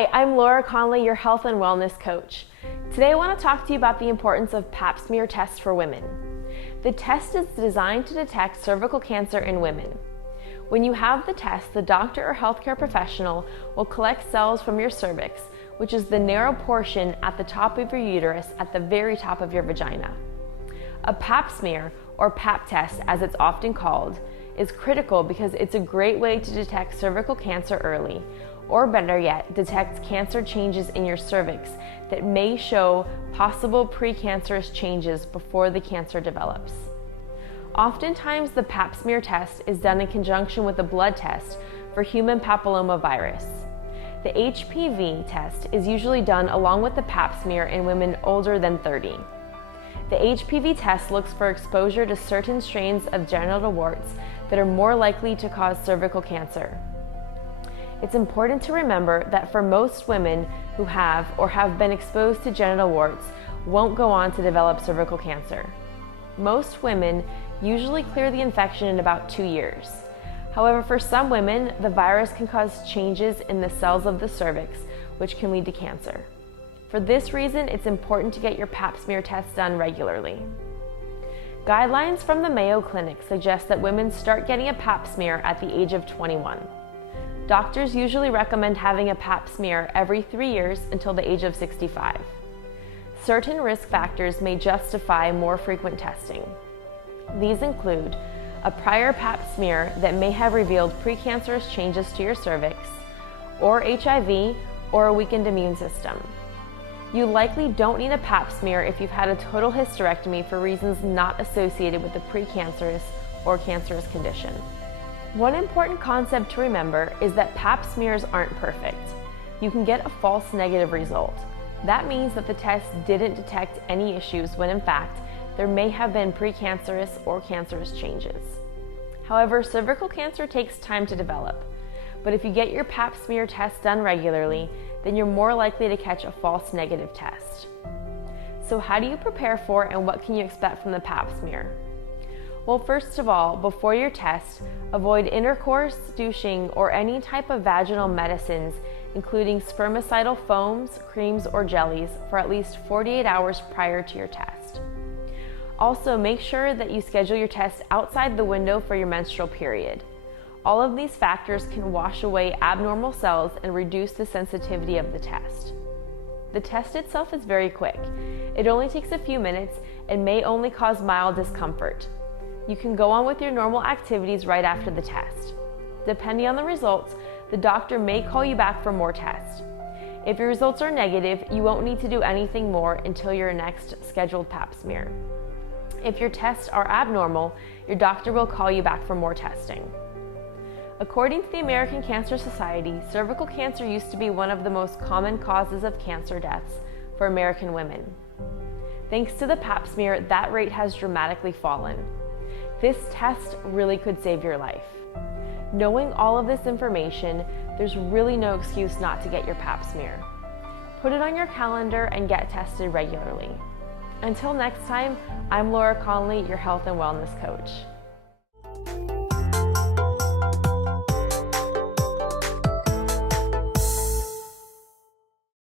Hi, I'm Laura Conley, your health and wellness coach. Today I want to talk to you about the importance of pap smear tests for women. The test is designed to detect cervical cancer in women. When you have the test, the doctor or healthcare professional will collect cells from your cervix, which is the narrow portion at the top of your uterus at the very top of your vagina. A pap smear, or pap test as it's often called, is critical because it's a great way to detect cervical cancer early, or better yet, detect cancer changes in your cervix that may show possible precancerous changes before the cancer develops. Oftentimes, the pap smear test is done in conjunction with a blood test for human papillomavirus. The HPV test is usually done along with the pap smear in women older than 30. The HPV test looks for exposure to certain strains of genital warts that are more likely to cause cervical cancer. It's important to remember that for most women who have or have been exposed to genital warts won't go on to develop cervical cancer. Most women usually clear the infection in about 2 years. However, for some women, the virus can cause changes in the cells of the cervix, which can lead to cancer. For this reason, it's important to get your pap smear test done regularly. Guidelines from the Mayo Clinic suggest that women start getting a pap smear at the age of 21. Doctors usually recommend having a pap smear every 3 years until the age of 65. Certain risk factors may justify more frequent testing. These include a prior pap smear that may have revealed precancerous changes to your cervix, or HIV, or a weakened immune system. You likely don't need a pap smear if you've had a total hysterectomy for reasons not associated with a precancerous or cancerous condition. One important concept to remember is that pap smears aren't perfect. You can get a false negative result. That means that the test didn't detect any issues when in fact, there may have been precancerous or cancerous changes. However, cervical cancer takes time to develop, but if you get your pap smear test done regularly, then you're more likely to catch a false negative test. So how do you prepare for and what can you expect from the pap smear? Well, first of all, before your test, avoid intercourse, douching, or any type of vaginal medicines, including spermicidal foams, creams, or jellies for at least 48 hours prior to your test. Also, make sure that you schedule your test outside the window for your menstrual period. All of these factors can wash away abnormal cells and reduce the sensitivity of the test. The test itself is very quick. It only takes a few minutes and may only cause mild discomfort. You can go on with your normal activities right after the test. Depending on the results, the doctor may call you back for more tests. If your results are negative, you won't need to do anything more until your next scheduled pap smear. If your tests are abnormal, your doctor will call you back for more testing. According to the American Cancer Society, cervical cancer used to be one of the most common causes of cancer deaths for American women. Thanks to the pap smear, that rate has dramatically fallen. This test really could save your life. Knowing all of this information, there's really no excuse not to get your pap smear. Put it on your calendar and get tested regularly. Until next time, I'm Laura Conley, your health and wellness coach.